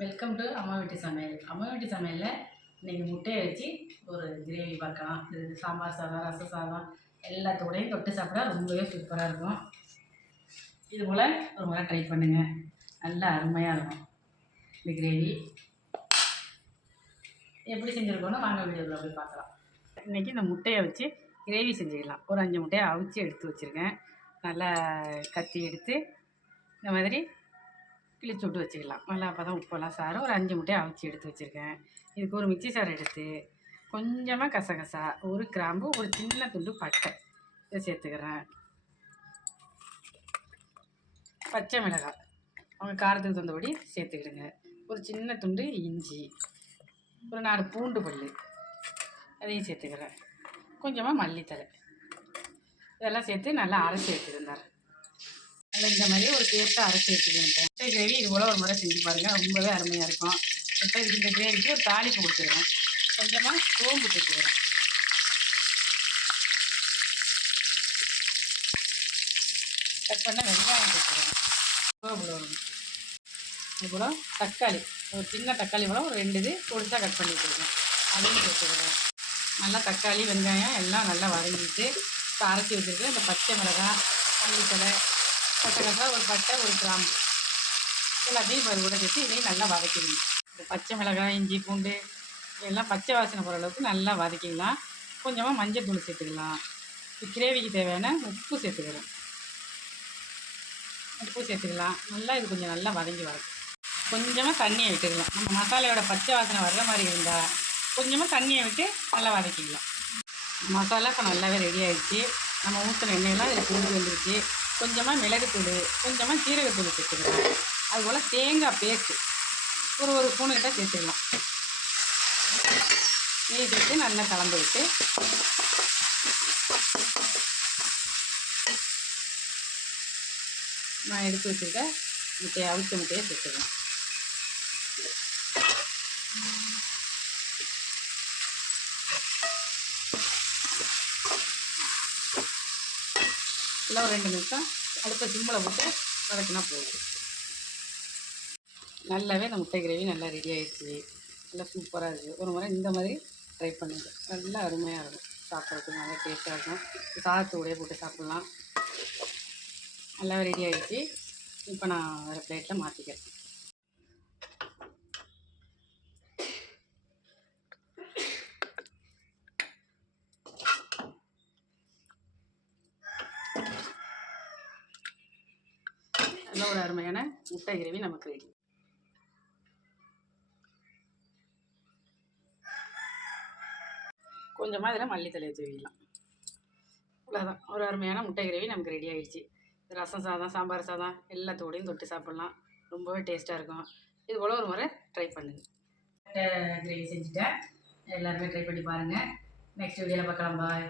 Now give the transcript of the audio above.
Welcome to அம்மா வீட்டு சமையல். அம்மா வீட்டு சமையலில் இன்றைக்கி முட்டையை வச்சு ஒரு கிரேவி பார்க்கலாம். இது சாம்பார் சாதம் ரச சாதம் எல்லாத்தோடையும் தொட்டு சாப்பிட ரொம்பவே சூப்பராக இருக்கும். இது போல் ஒரு முறை ட்ரை பண்ணுங்கள் நல்லா அருமையாக இருக்கும். இந்த கிரேவி எப்படி செஞ்சுருக்கோன்னு வாங்க வீடியோவில் போய் பார்க்கலாம். இன்றைக்கி இந்த முட்டையை வச்சு கிரேவி செஞ்சுக்கலாம். ஒரு அஞ்சு முட்டையை அவிச்சு எடுத்து வச்சுருக்கேன். நல்லா கத்தி எடுத்து இந்த மாதிரி கிழிச்சு விட்டு வச்சுக்கலாம். நல்லா அப்போ தான் உப்பெல்லாம் சாரும் ஒரு அஞ்சு முட்டையை அவிச்சு எடுத்து வச்சுருக்கேன். இதுக்கு ஒரு மிக்சி சாறு எடுத்து கொஞ்சமாக கசகசா ஒரு கிராம்பு ஒரு சின்ன துண்டு பட்டை இதை சேர்த்துக்கிறேன். பச்சை மிளகாய். அவங்க காரத்துக்கு தகுந்தபடி சேர்த்துக்கிடுங்க. ஒரு சின்ன துண்டு இஞ்சி ஒரு நாலு பூண்டு பல் அதையும் சேர்த்துக்கிறேன். கொஞ்சமாக மல்லித்தலை இதெல்லாம் சேர்த்து நல்லா அரைச்சி எடுத்துருந்தார் நல்லா இந்த மாதிரி ஒரு பேஸ்ட்டாக அரைச்சி வச்சுக்கிட்டேன் முட்டை கிரேவி இது போல் ஒரு முறை செஞ்சு பாருங்கள் ரொம்பவே அருமையாக இருக்கும். இப்போ இதுக்கு இந்த கிரேவிக்கு ஒரு தாளிப்பு கொடுத்துருவேன். கொஞ்சமாக சோம்பு கொடுத்துக்கிறேன் கட் பண்ண வெங்காயம் கொடுத்துருவோம் சோம்பு இது போல் தக்காளி ஒரு சின்ன தக்காளி பழம் ஒரு ரெண்டு இது பொடிசாக கட் பண்ணி வச்சுருக்கேன். அதையும் சேர்த்துக்கிறேன் நல்லா தக்காளி வெங்காயம் எல்லாம் நல்லா வதங்கிட்டு இப்போ அரைச்சி வச்சுருக்கேன். இந்த பச்சை மிளகாய் மல்லித்தலை கசகசா ஒரு பட்டை ஒரு கிராம்பு. எல்லாத்தையும் இப்போ அது கூட சேர்த்து இதையும் நல்லா வதக்கிடுங்க இந்த பச்சை மிளகாய் இஞ்சி பூண்டு எல்லாம் பச்சை வாசனை போகிற அளவுக்கு நல்லா வதக்கிக்கலாம் கொஞ்சமாக மஞ்சள் தூள் சேர்த்துக்கலாம். கிரேவிக்கு தேவையான உப்பு சேர்த்துக்கிறோம் உப்பு சேர்த்துக்கலாம். நல்லா இது கொஞ்சம் நல்லா வதங்கி வரும் கொஞ்சமாக தண்ணியை விட்டுக்கலாம். நம்ம மசாலையோட பச்சை வாசனை வர்ற மாதிரி இருந்தால் கொஞ்சமாக தண்ணியை விட்டு நல்லா வதக்கிக்கலாம். மசாலா இப்போ நல்லாவே ரெடி ஆகிடுச்சு நம்ம ஊற்றின எண்ணெயெல்லாம் இது கொண்டு வந்துருச்சு. கொஞ்சமாக மிளகுத்தூள் கொஞ்சமாக ஜீரகத்தூள் சேர்த்துக்கலாம் அதுபோல் தேங்காய் பேஸ்ட்டு ஒரு ஒரு ஸ்பூனு கிட்ட சேர்த்துக்கலாம் நெய் சேர்த்து நல்லா கலந்து விட்டு நான் எடுத்து வச்சுருக்க முட்டையை அவிச்ச முட்டையை சேர்த்துக்கலாம் இல்லை ஒரு ரெண்டு நிமிஷம் அடுப்பை சிம்மில் போட்டு வதக்கினா போதும். நல்லாவே இந்த முட்டை கிரேவி நல்லா ரெடி ஆகிடுச்சு நல்லா சூப்பராக இருக்குது ஒரு முறை இந்த மாதிரி ட்ரை பண்ணுங்க. நல்லா அருமையாக இருக்கும். சாப்பிட்றதுக்கு நல்லா டேஸ்ட்டாக இருக்கும். சாதத்தோடையே போட்டு சாப்பிட்லாம். நல்லாவே ரெடி ஆகிடுச்சு இப்போ நான் வேறு பிளேட்டில் மாற்றிக்கிறேன் நல்ல ஒரு அருமையான முட்டை கிரேவி நமக்கு ரெடி கொஞ்சமாக இதில் மல்லித்தலையை தூவிடலாம் அவ்வளோதான் ஒரு அருமையான முட்டை கிரேவி நமக்கு ரெடி ஆகிடுச்சு ரசம் சாதம் சாம்பார் சாதம் எல்லாத்தோடையும் தொட்டு சாப்பிட்லாம். ரொம்பவே டேஸ்ட்டாக இருக்கும். இது போல் ஒரு முறை ட்ரை பண்ணுங்கள் கிரேவி செஞ்சுட்டேன். எல்லாருமே ட்ரை பண்ணி பாருங்கள் நெக்ஸ்ட் வீடியோவில் பார்க்கலாம். பாய்